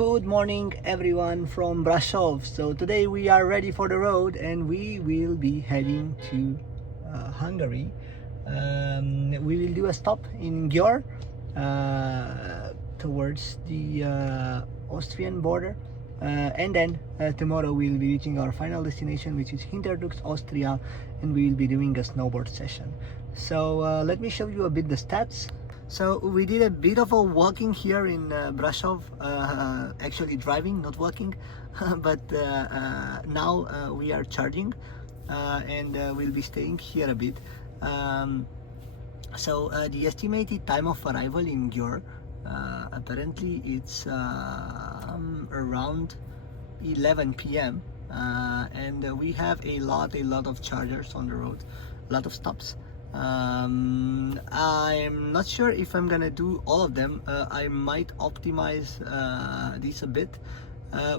Good morning everyone from Brașov. So today we are ready for the road and we will be heading to Hungary. We will do a stop in Győr towards the Austrian border, and then tomorrow we'll be reaching our final destination, which is Hintertux, Austria, and we will be doing a snowboard session. So let me show you a bit the stats. So we did a bit of a walking here in Brașov, actually driving, not walking, but now we are charging and we'll be staying here a bit. So the estimated time of arrival in Győr, apparently it's around 11 p.m. And we have a lot of chargers on the road, a lot of stops. I'm not sure if I'm gonna do all of them. I might optimize this a bit.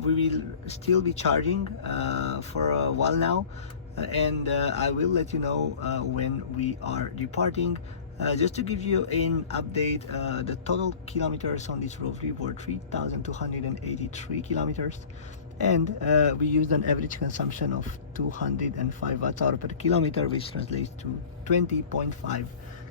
We will still be charging for a while now, and I will let you know when we are departing. Just to give you an update, the total kilometers on this road trip were 3,283 kilometers, and we used an average consumption of 205 watts-hour per kilometer, which translates to 20.5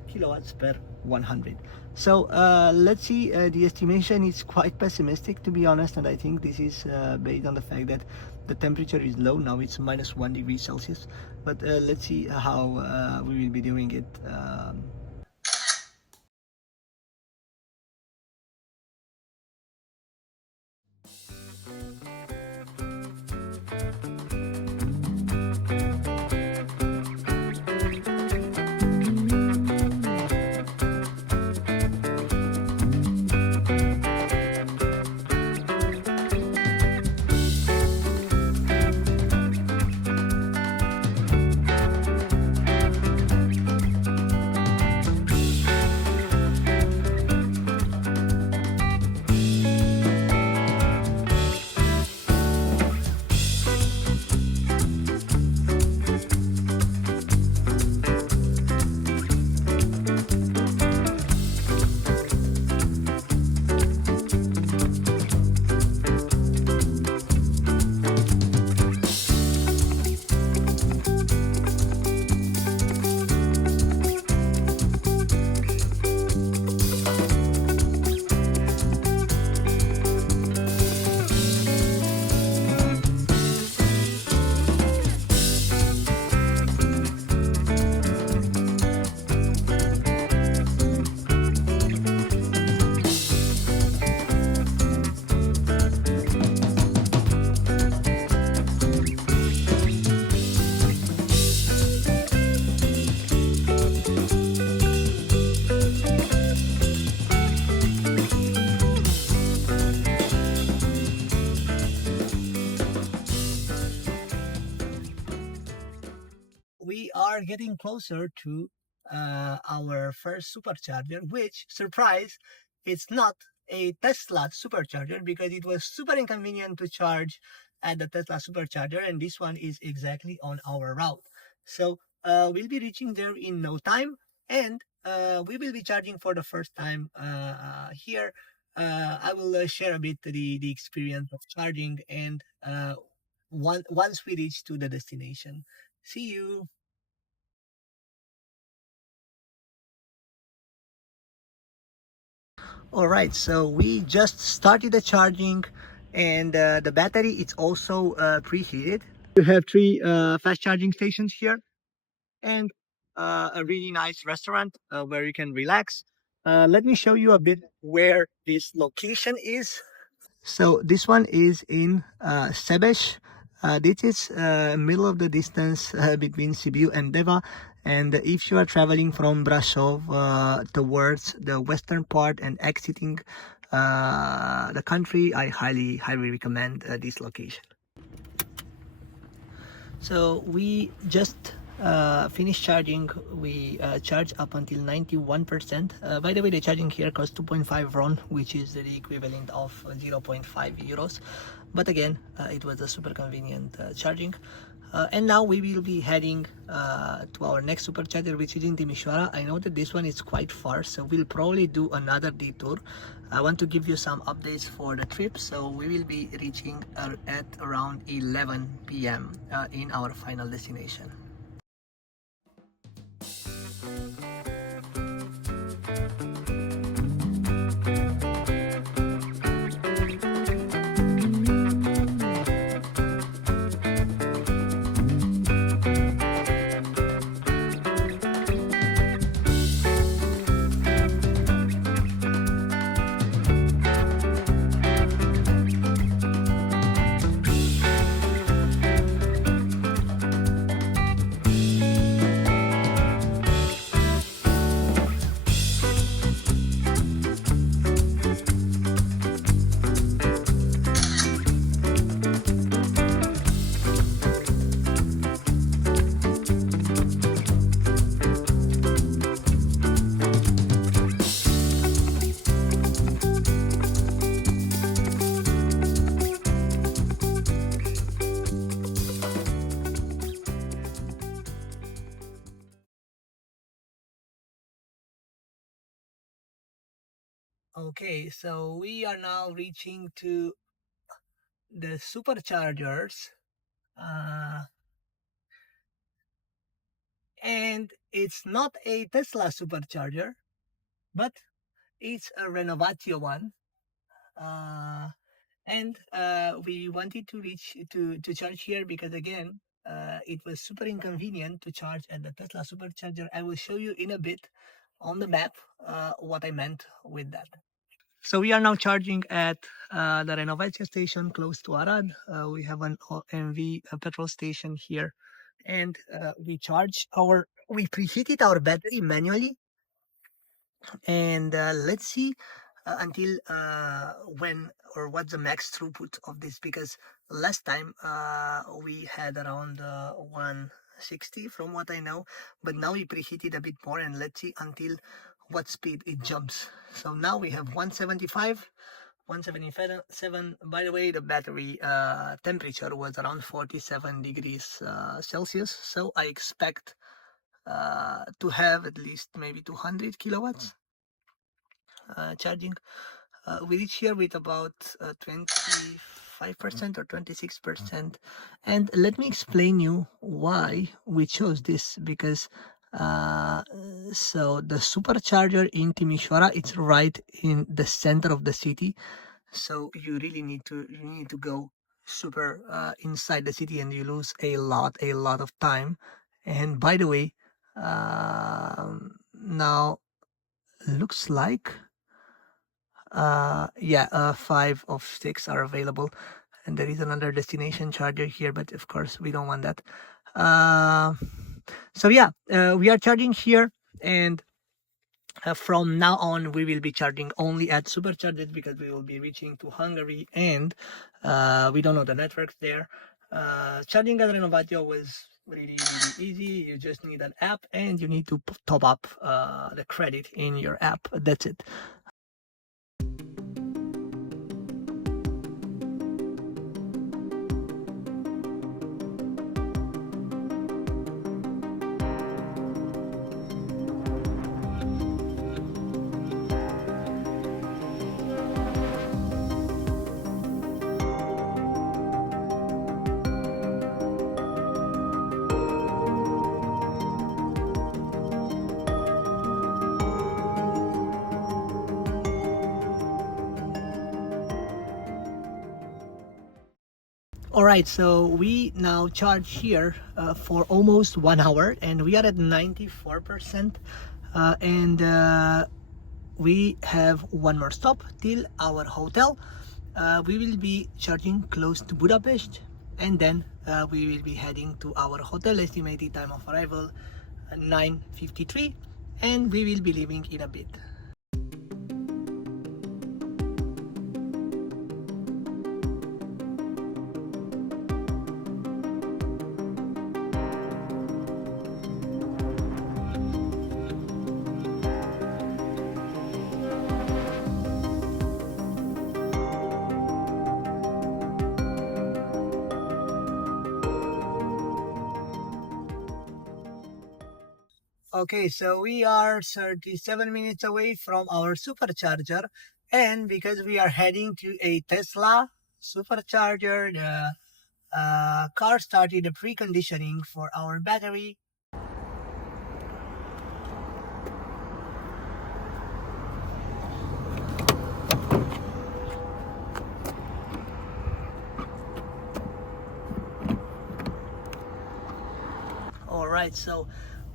kilowatts per 100. So let's see, the estimation is quite pessimistic, to be honest, and I think this is based on the fact that the temperature is low. Now it's -1 degree Celsius, but let's see how we will be doing it. We are getting closer to our first supercharger, which, surprise, it's not a Tesla supercharger, because it was super inconvenient to charge at the Tesla supercharger, and this one is exactly on our route. So we'll be reaching there in no time, and we will be charging for the first time here. I will share a bit the experience of charging, and once we reach to the destination. See you. All right, so we just started the charging, and the battery is also preheated. You have 3 fast charging stations here, and a really nice restaurant where you can relax. Let me show you a bit where this location is. So this one is in Sebeș. This is middle of the distance between Sibiu and Deva, and if you are traveling from Brașov towards the western part and exiting the country, I highly recommend this location. So we just finished charging. We charged up until 91%. By the way, the charging here costs 2.5 RON, which is the equivalent of 0.5 euros. But again, it was a super convenient charging. And now we will be heading to our next supercharger, which is in Timișoara. I know that this one is quite far, so we'll probably do another detour. I want to give you some updates for the trip. So we will be reaching at around 11 p.m. In our final destination. Okay, so we are now reaching to the superchargers, and it's not a Tesla supercharger, but it's a Renovatio one. And we wanted to reach to charge here because again, it was super inconvenient to charge at the Tesla supercharger. I will show you in a bit on the map what I meant with that. So we are now charging at the Renovatio station close to Arad. We have an MV petrol station here, and we preheated our battery manually, and let's see until when or what's the max throughput of this, because last time we had around 160 from what I know, but now we preheated a bit more, and let's see until what speed it jumps. So now we have 175, 177. By the way, the battery temperature was around 47 degrees Celsius, so I expect to have at least maybe 200 kilowatts charging. We reach here with about 25% or 26%, and let me explain you why we chose this, because so the supercharger in Timișoara, it's right in the center of the city, so you really need to go super inside the city, and you lose a lot of time. And by the way, now looks like 5 of 6 are available, and there is another destination charger here, but of course we don't want that. So yeah, we are charging here, and from now on we will be charging only at superchargers, because we will be reaching to Hungary, and we don't know the networks there. Charging at Renovatio was really easy. You just need an app, and you need to top up the credit in your app. That's it. Alright, so we now charge here for almost 1 hour, and we are at 94%, and we have one more stop till our hotel. We will be charging close to Budapest, and then we will be heading to our hotel. Estimated time of arrival 9:53, and we will be leaving in a bit. Okay, so we are 37 minutes away from our supercharger, and because we are heading to a Tesla supercharger, the car started the preconditioning for our battery. Alright, so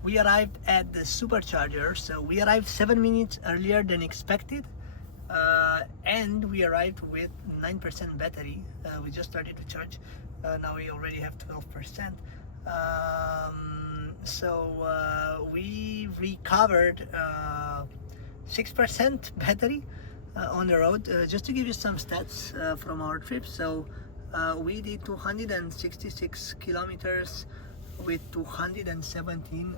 we arrived at the supercharger. So we arrived 7 minutes earlier than expected, and we arrived with 9% battery. We just started to charge. Now we already have 12%. We recovered 6% battery on the road. Just to give you some stats from our trip. So we did 266 kilometers with 217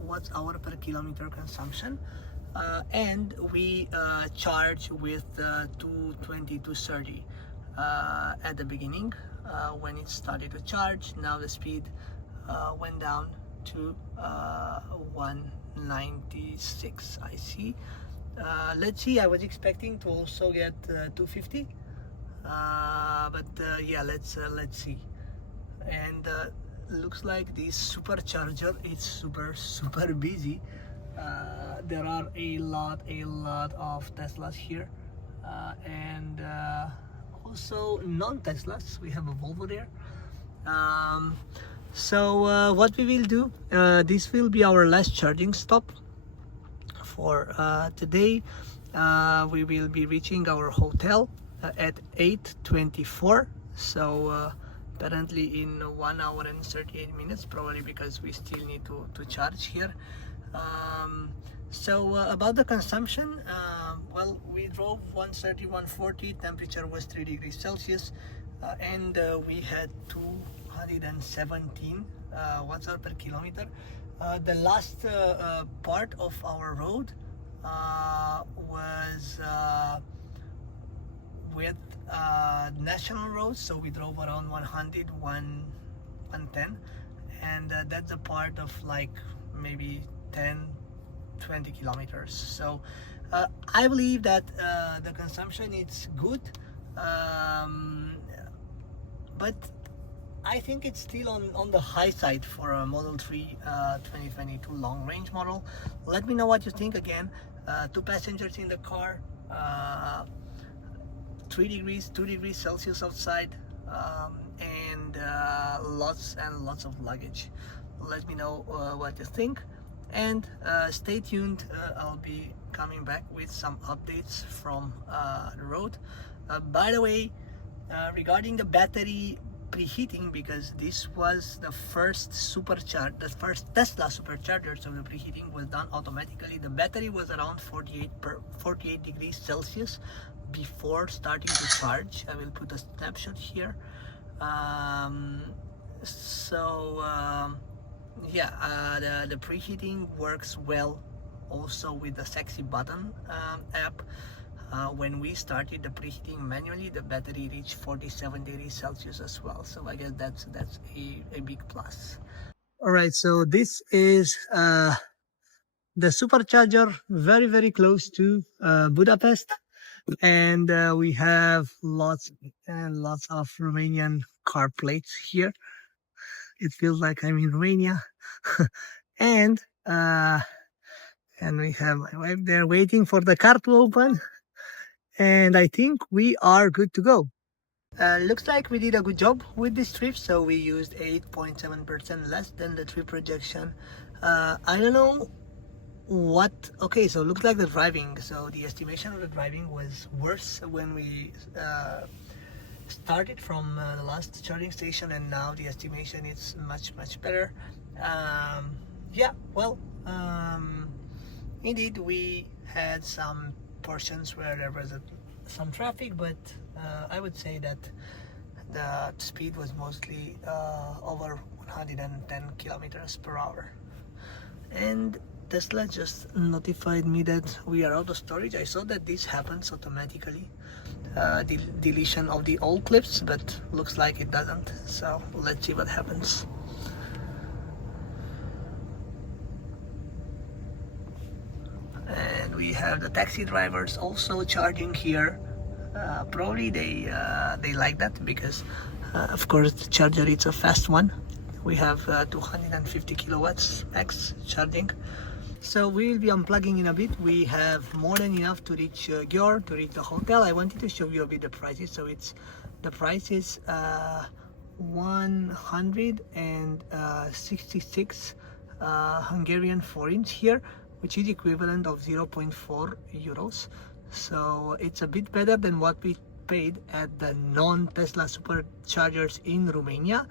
watts hour per kilometer consumption, and we charged with 220 to 30 at the beginning when it started to charge. Now the speed went down to 196. I see. Let's see, I was expecting to also get 250, but yeah, let's see. And looks like this supercharger is super busy. There are a lot of Teslas here, and also non-Teslas. We have a Volvo there. What we will do, this will be our last charging stop for today. We will be reaching our hotel at 8:24. So apparently in 1 hour and 38 minutes, probably because we still need to charge here. About the consumption, well, we drove 130, 140, temperature was 3 degrees Celsius, and we had 217 watts hour per kilometer. The last part of our road was with national roads, so we drove around 100, 110, and that's a part of like maybe 10-20 kilometers. So I believe that the consumption is good, but I think it's still on the high side for a Model 3 2022 long range model. Let me know what you think. Again, 2 passengers in the car, 2 degrees Celsius outside, and lots of luggage. Let me know what you think, and stay tuned. I'll be coming back with some updates from the road. By the way, regarding the battery preheating, because this was the first Tesla supercharger, so the preheating was done automatically. The battery was around 48 degrees Celsius before starting to charge. I will put a snapshot here. The preheating works well also with the Sexy Button app. When we started the preheating manually, the battery reached 47 degrees Celsius as well. So I guess that's a big plus. All right, so this is the supercharger, very close to Budapest, and we have lots of Romanian car plates here. It feels like I'm in Romania. and we have my wife there waiting for the car to open, and I think we are good to go. Looks like we did a good job with this trip. So we used 8.7% less than the trip projection. I don't know what. Okay, so looks like the driving, so the estimation of the driving was worse when we started from the last charging station, and now the estimation is much better. Indeed we had some portions where there was some traffic, but I would say that the speed was mostly over 110 kilometers per hour. And Tesla just notified me that we are out of storage. I saw that this happens automatically, deletion of the old clips, but looks like it doesn't. So let's see what happens. we have the taxi drivers also charging here. Probably they like that because of course the charger is a fast one. We have 250 kilowatts max charging. So we will be unplugging in a bit. We have more than enough to reach Győr, to reach the hotel. I wanted to show you a bit the prices. So the price is 166 Hungarian forints here, which is equivalent of 0.4 euros. So it's a bit better than what we paid at the non-Tesla superchargers in Romania.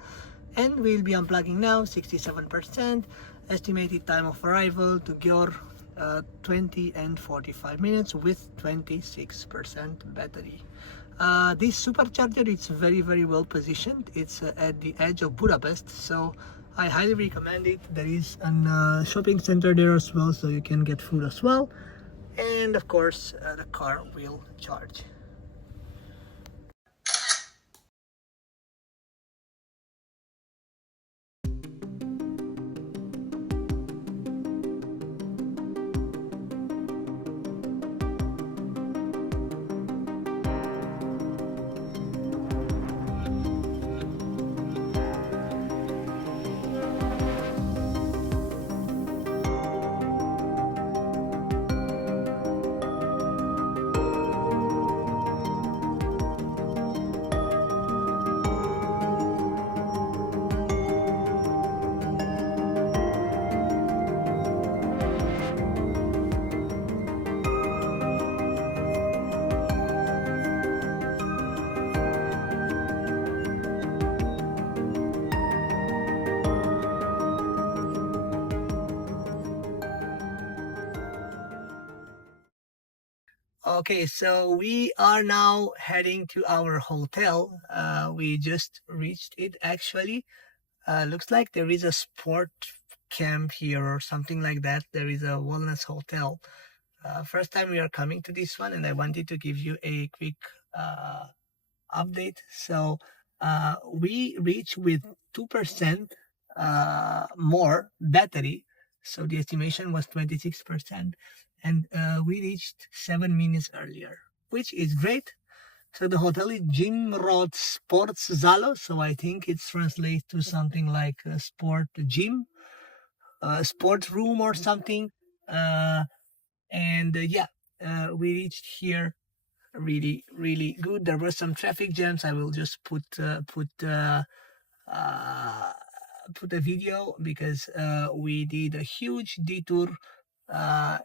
And we'll be unplugging now, 67%. Estimated time of arrival to Győr 20 and 45 minutes with 26% battery. This supercharger is very well positioned. It's at the edge of Budapest, so I highly recommend it. There is a shopping center there as well, so you can get food as well. And of course the car will charge. Okay, so we are now heading to our hotel. We just reached it actually. Looks like there is a sport camp here or something like that. There is a wellness hotel. First time we are coming to this one, and I wanted to give you a quick update. So we reach with 2% more battery. So the estimation was 26%, and we reached 7 minutes earlier, which is great. So the hotel is Gymrod Sports Zalo, so I think it translates to something like a sport gym, sports room or something. Yeah, we reached here really good. There were some traffic jams. I will just put a video because we did a huge detour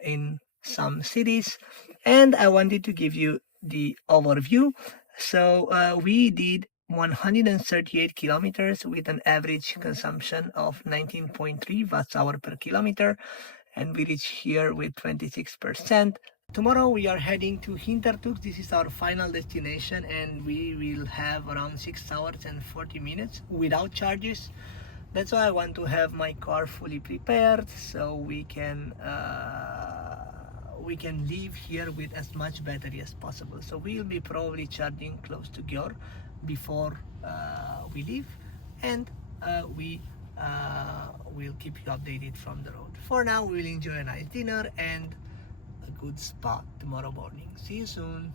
in some cities, and I wanted to give you the overview. So we did 138 kilometers with an average consumption of 19.3 watts hour per kilometer, and we reached here with 26%. Tomorrow we are heading to Hintertux. This is our final destination, and we will have around 6 hours and 40 minutes without charges. That's why I want to have my car fully prepared, so we can leave here with as much battery as possible. So we'll be probably charging close to Győr before we leave, and we will keep you updated from the road. For now, we'll enjoy a nice dinner and a good spa tomorrow morning. See you soon.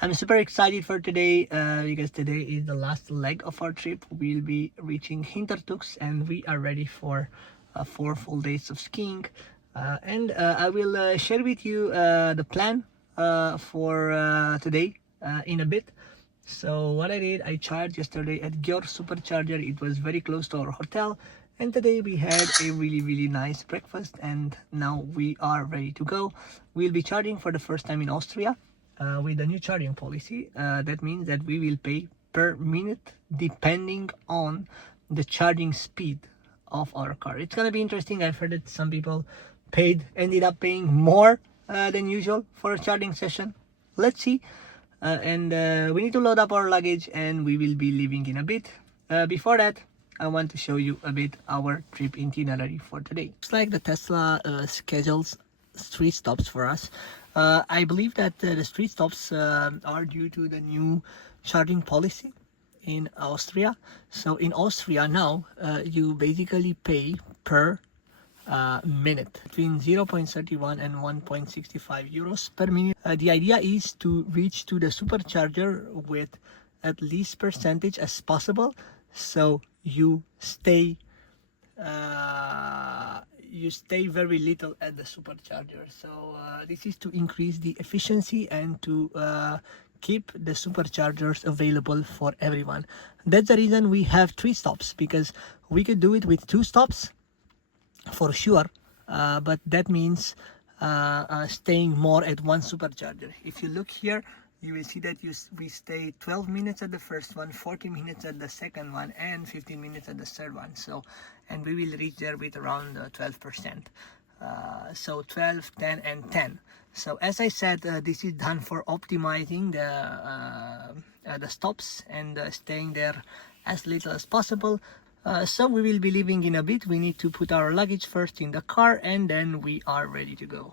I'm super excited for today because today is the last leg of our trip. We'll be reaching Hintertux and we are ready for 4 full days of skiing. I will share with you the plan for today in a bit. So what I did, I charged yesterday at Győr supercharger. It was very close to our hotel. And today we had a really nice breakfast and now we are ready to go. We'll be charging for the first time in Austria with the new charging policy. That means that we will pay per minute depending on the charging speed of our car. It's gonna be interesting. I've heard that some people ended up paying more than usual for a charging session. Let's see. We need to load up our luggage and we will be leaving in a bit. Before that, I want to show you a bit our trip itinerary for today. Looks like the Tesla schedules street stops for us. I believe that the street stops are due to the new charging policy in Austria. So in Austria now, you basically pay per minute between 0.31 and 1.65 euros per minute. The idea is to reach to the supercharger with at least percentage as possible, so you stay very little at the supercharger. So this is to increase the efficiency and to keep the superchargers available for everyone. That's the reason we have 3 stops, because we could do it with 2 stops for sure, but that means staying more at one supercharger. If you look here, you will see that we stay 12 minutes at the first one, 40 minutes at the second one, and 15 minutes at the third one. So, and we will reach there with around 12%. So 12, 10, and 10. So as I said, this is done for optimizing the stops and staying there as little as possible. So we will be leaving in a bit. We need to put our luggage first in the car and then we are ready to go.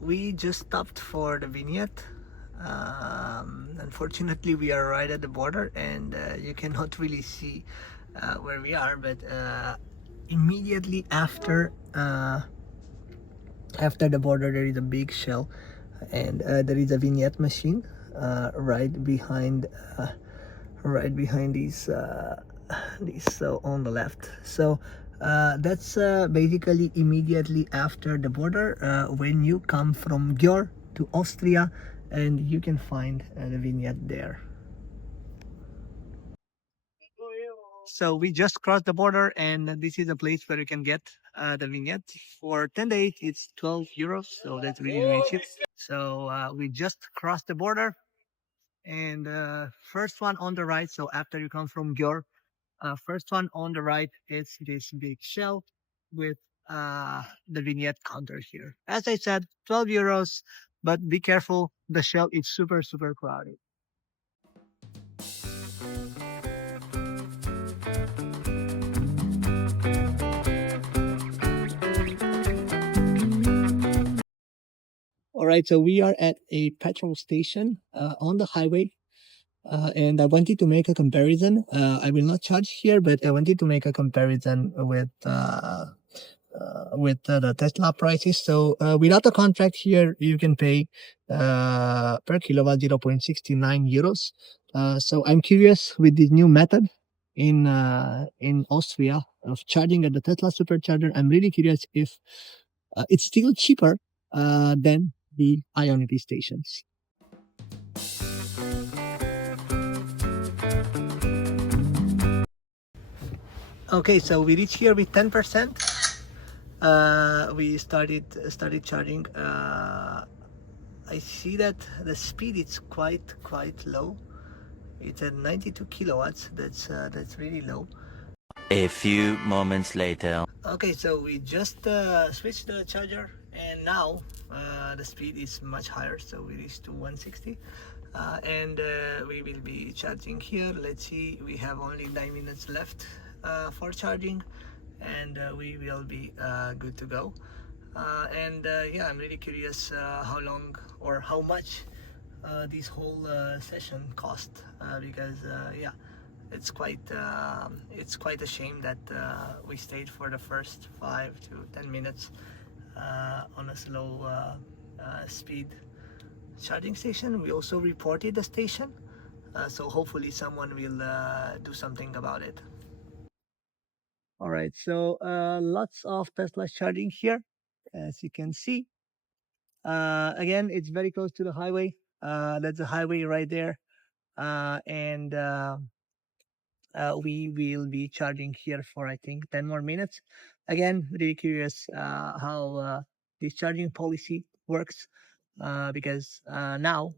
We just stopped for the vignette. Unfortunately, we are right at the border and you cannot really see where we are, but immediately after the border there is a big shell and there is a vignette machine right behind these so on the left. So that's basically immediately after the border when you come from Győr to Austria, and you can find the vignette there. So we just crossed the border and this is a place where you can get the vignette. For 10 days it's 12 euros, so that's really cheap. So we just crossed the border and first one on the right, so after you come from Győr, first one on the right is this big shell with the vignette counter here. As I said, 12 euros, but be careful, the shell is super crowded. Alright, so we are at a petrol station on the highway. And I wanted to make a comparison. I will not charge here, but I wanted to make a comparison with the Tesla prices. So without a contract here, you can pay per kilowatt 0.69 euros. So I'm curious with this new method in Austria of charging at the Tesla supercharger. I'm really curious if it's still cheaper than the Ionity stations. Okay, so we reached here with 10%. We started charging. I see that the speed is quite low. It's at 92 kilowatts. That's really low. A few moments later. Okay, so we just switched the charger and now the speed is much higher, so we reached to 160. And we will be charging here. Let's see, we have only 9 minutes left for charging, and we will be good to go. Yeah, I'm really curious how long or how much this whole session cost, because yeah, it's quite a shame that we stayed for the first 5 to 10 minutes on a slow speed charging station. We also reported the station, so hopefully someone will do something about it. All right, so lots of Tesla charging here, as you can see. Again, it's very close to the highway. That's the highway right there, and we will be charging here for I think 10 more minutes. Again, really curious how this charging policy works, because now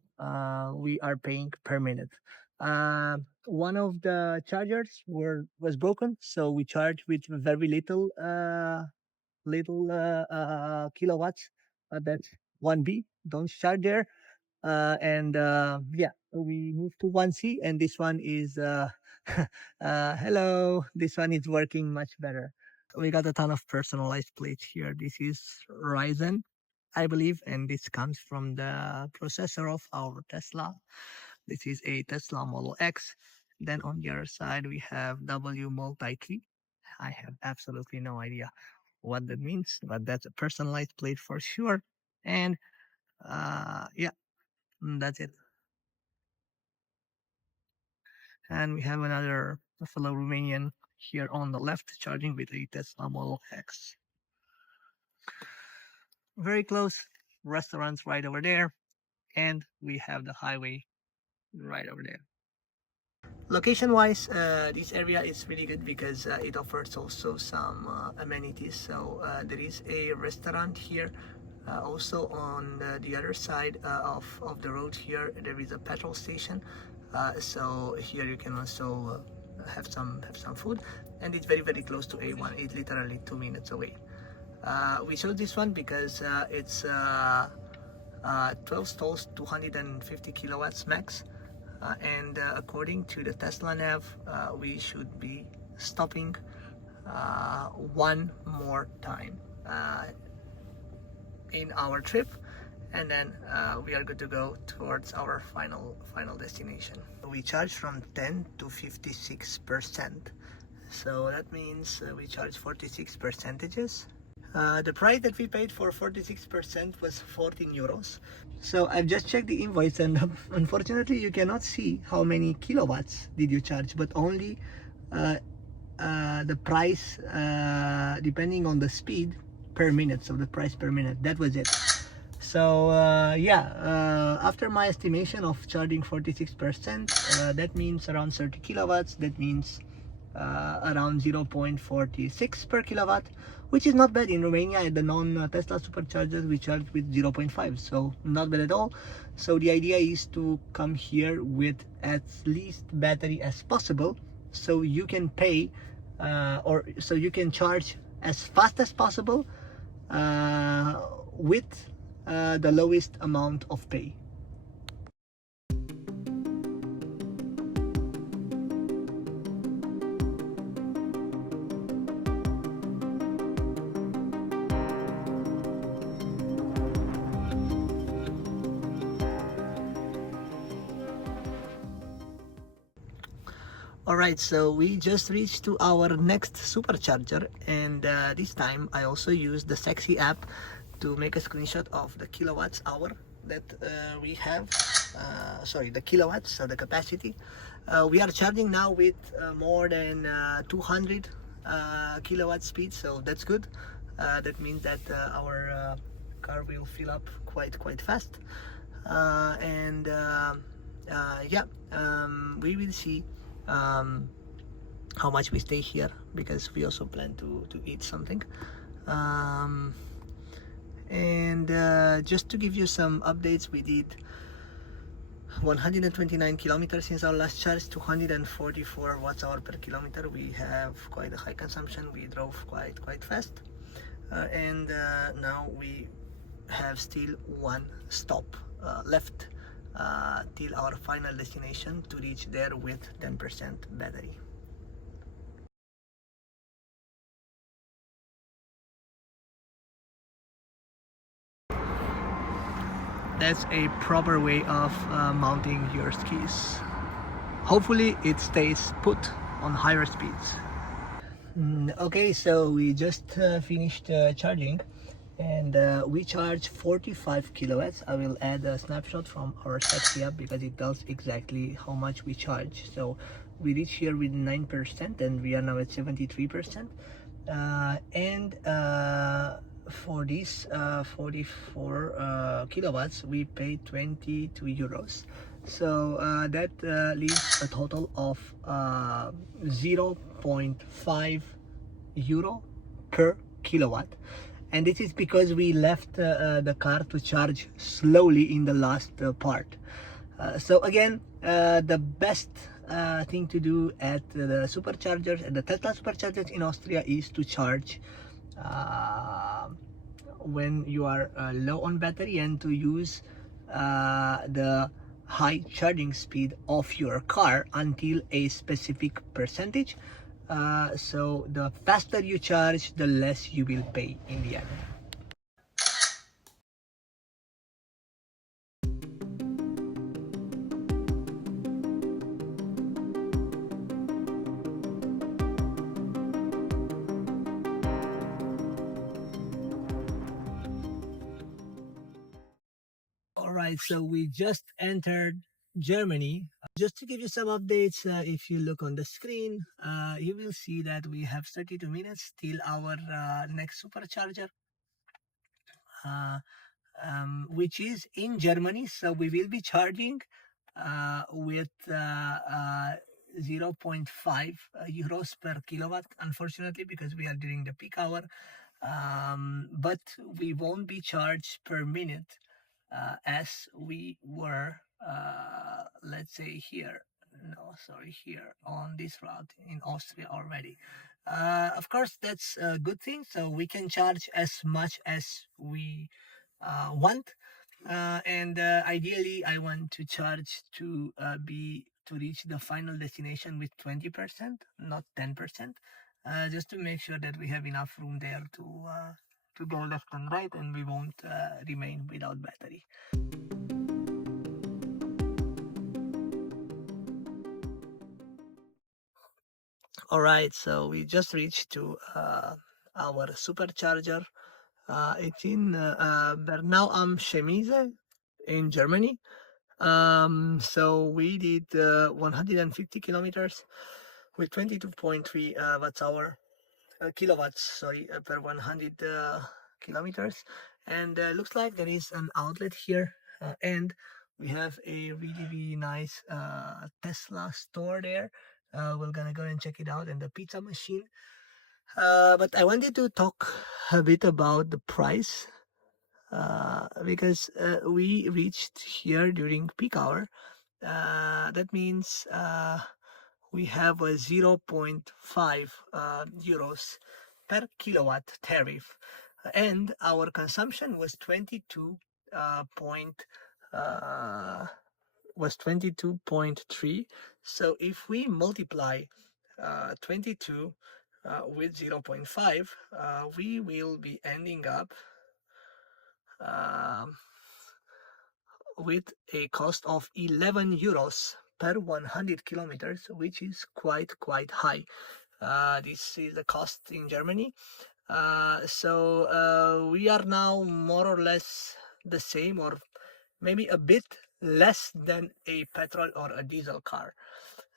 we are paying per minute. One of the chargers was broken, so we charge with very little kilowatts. That's 1B. Don't charge there. And yeah, we moved to 1C, and this one is hello, this one is working much better. We got a ton of personalized plates here. This is Ryzen, I believe, and this comes from the processor of our Tesla. This is a Tesla Model X. Then on the other side we have W multi 3. I have absolutely no idea what that means, but that's a personalized plate for sure. And yeah, that's it. And we have another fellow Romanian here on the left, charging with a Tesla Model X. Very close, restaurants right over there, and we have the highway right over there. Location wise, this area is really good because it offers also some amenities. So there is a restaurant here. Also on the other side of the road here, there is a petrol station. So here you can also have some food, and it's very close to A1. It's literally 2 minutes away. We chose this one because it's 12 stalls, 250 kilowatts max, and according to the Tesla nav, we should be stopping one more time in our trip, and then we are good to go towards our final destination. We charge from 10 to 56%, so that means we charge 46 percentages. The price that we paid for 46% was 14 euros. So I've just checked the invoice, and unfortunately you cannot see how many kilowatts did you charge, but only the price depending on the speed per minute. So the price per minute, that was it. So yeah, after my estimation of charging 46%, that means around 30 kilowatts. That means around 0.46 per kilowatt, which is not bad. In Romania, at the non-Tesla superchargers, we charge with 0.5, so not bad at all. So the idea is to come here with at least battery as possible, so you can pay or so you can charge as fast as possible with the lowest amount of pay. Alright, so we just reached to our next supercharger, and this time I also used the Sexy app to make a screenshot of the kilowatts hour that we have. Sorry, the kilowatts, so the capacity. We are charging now with more than 200 kilowatt speed, so that's good. That means that our car will fill up quite fast. Yeah, we will see how much we stay here, because we also plan to eat something. Just to give you some updates, we did 129 kilometers since our last charge, 244 watts hour per kilometer. We have quite a high consumption. We drove quite fast, and now we have still one stop left till our final destination to reach there with 10% battery. that's a proper way of mounting your skis. Hopefully it stays put on higher speeds. Okay, so we just finished charging, and we charge 45 kilowatts. I will add a snapshot from our taxi app because it tells exactly how much we charge. So we reach here with 9% and we are now at 73%. And for this 44 kilowatts we paid 22 euros. So that leaves a total of 0.5 euro per kilowatt, and this is because we left the car to charge slowly in the last part. So again, the best thing to do at the superchargers, at the Tesla superchargers in Austria, is to charge when you are low on battery, and to use the high charging speed of your car until a specific percentage. So the faster you charge, the less you will pay in the end. Alright, so we just entered Germany. Just to give you some updates, if you look on the screen, you will see that we have 32 minutes till our next supercharger, which is in Germany. So we will be charging with 0.5 euros per kilowatt, unfortunately, because we are during the peak hour. But we won't be charged per minute as we were, let's say here, no, sorry, here on this route in Austria already. Of course, that's a good thing. So we can charge as much as we want. And ideally, I want to charge to reach the final destination with 20%, not 10%, just to make sure that we have enough room there to go left and right, and we won't remain without battery. All right, so we just reached to our supercharger. It's in Bernau am Chemise in Germany. So we did 150 kilometers with 22.3 watts hour kilowatts, sorry, per 100 kilometers. And looks like there is an outlet here, and we have a really nice Tesla store there. We're gonna go and check it out, and the pizza machine. But I wanted to talk a bit about the price, because we reached here during peak hour. That means we have a 0.5 euros per kilowatt tariff, and our consumption was 22.3. So if we multiply 22 with 0.5, we will be ending up with a cost of 11 euros per 100 kilometers, which is quite high. This is the cost in Germany. So we are now more or less the same, or maybe a bit less than a petrol or a diesel car.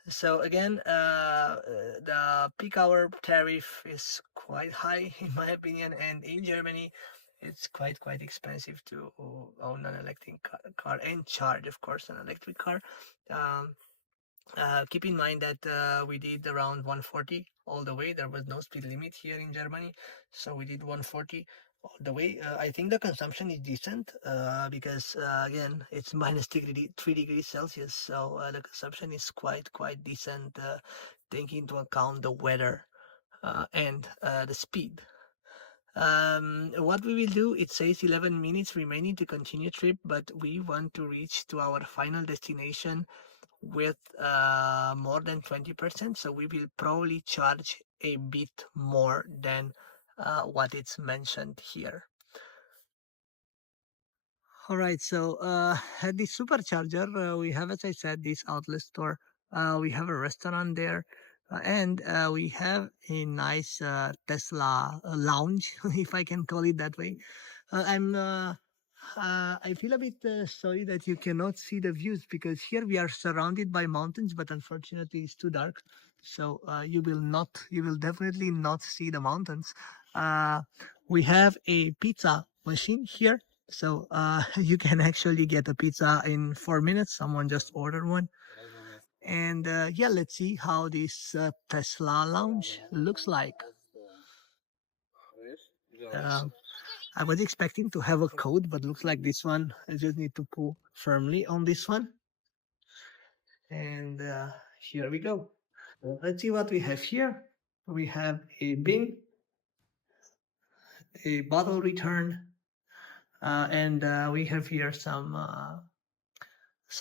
So again, the peak hour tariff is quite high in my opinion, and in Germany it's quite expensive to own an electric car and charge, of course, an electric car. Keep in mind that we did around 140 all the way. There was no speed limit here in Germany, so we did 140 all the way. I think the consumption is decent because again, it's minus 3 degrees Celsius, so the consumption is quite decent, taking into account the weather and the speed. What we will do, it says 11 minutes remaining to continue trip, but we want to reach to our final destination with more than 20%, so we will probably charge a bit more than what it's mentioned here. All right, so at the supercharger, we have, as I said, this outlet store. We have a restaurant there, and we have a nice Tesla lounge, if I can call it that way. I feel a bit sorry that you cannot see the views because here we are surrounded by mountains, but unfortunately it's too dark. So you will definitely not see the mountains. Uh, we have a pizza machine here, so you can actually get a pizza in 4 minutes. Someone just ordered one. And yeah, let's see how this Tesla lounge looks like. Um, I was expecting to have a code, but looks like this one, I just need to pull firmly on this one. And here we go. Let's see what we have here. We have a bin, a bottle return, and we have here some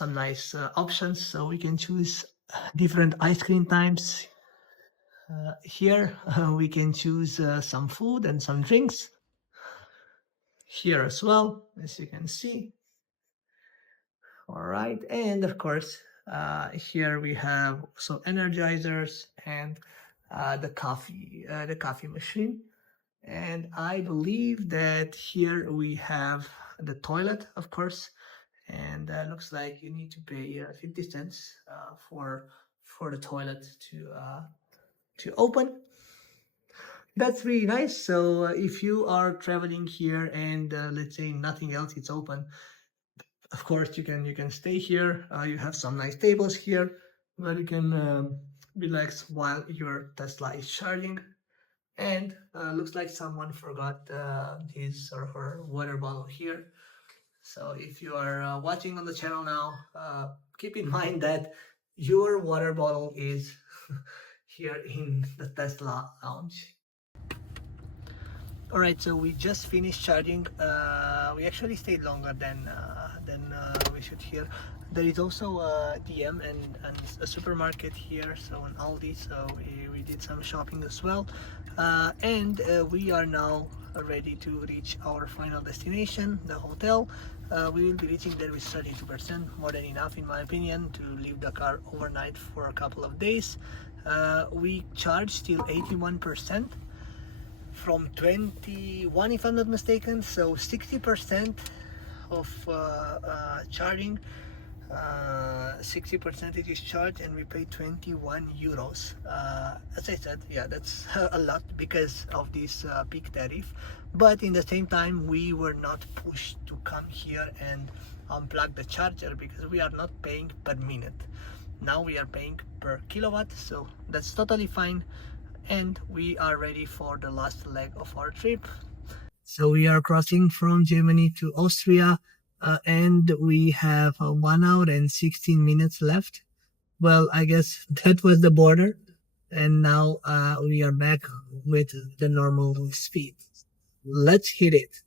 nice options. So we can choose different ice cream types. Here we can choose some food and some drinks. Here as well, as you can see. All right, and of course, here we have some energizers and the coffee machine. And I believe that here we have the toilet, of course, and looks like you need to pay 50 cents for the toilet to open. That's really nice. So if you are traveling here and let's say nothing else is open, of course you can stay here. You have some nice tables here where you can relax while your Tesla is charging. And looks like someone forgot his or her water bottle here. So if you are watching on the channel now, keep in mind that your water bottle is here in the Tesla lounge. All right, so we just finished charging. We actually stayed longer than we should here. There is also a DM and a supermarket here, so an Aldi. So we did some shopping as well, and we are now ready to reach our final destination, the hotel. We will be reaching there with 32%, more than enough in my opinion to leave the car overnight for a couple of days. We charged till 81%. From 21 if I'm not mistaken, so 60% of charging, 60% it is charged, and we pay 21 euros. As I said, yeah, that's a lot because of this peak tariff, but in the same time we were not pushed to come here and unplug the charger because we are not paying per minute. Now we are paying per kilowatt, so that's totally fine. And we are ready for the last leg of our trip. So we are crossing from Germany to Austria, and we have 1 hour and 16 minutes left. Well, I guess that was the border, and now we are back with the normal speed. Let's hit it.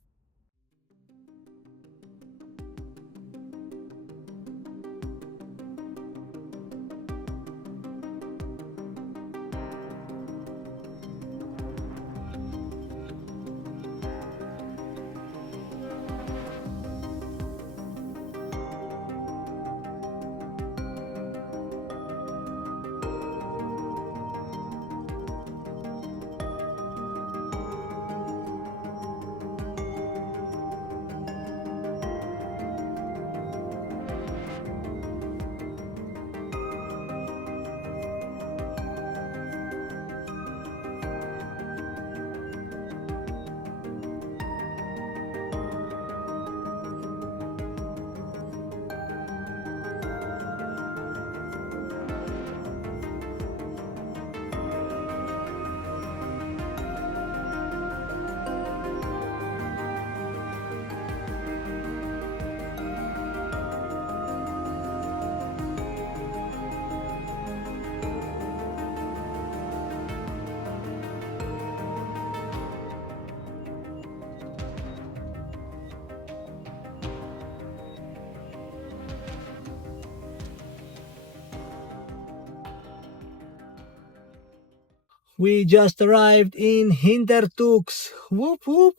We just arrived in Hintertux. Whoop whoop.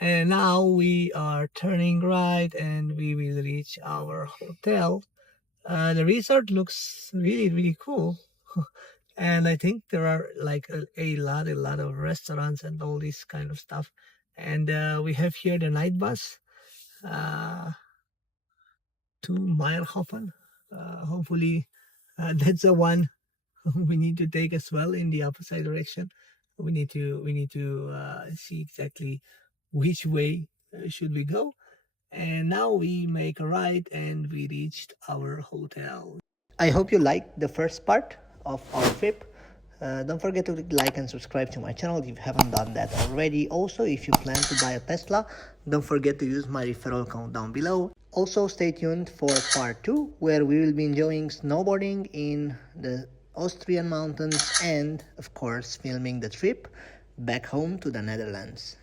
And now we are turning right and we will reach our hotel. The resort looks really cool. And I think there are like a lot of restaurants and all this kind of stuff. And we have here the night bus to Meyerhofen. Hopefully that's the one we need to take as well in the opposite direction. We need to see exactly which way should we go. And now we make a right and we reached our hotel. I hope you liked the first part of our trip. Don't forget to like and subscribe to my channel if you haven't done that already. Also, if you plan to buy a Tesla, don't forget to use my referral code down below. Also, stay tuned for part 2, where we will be enjoying snowboarding in the Austrian mountains and, of course, filming the trip back home to the Netherlands.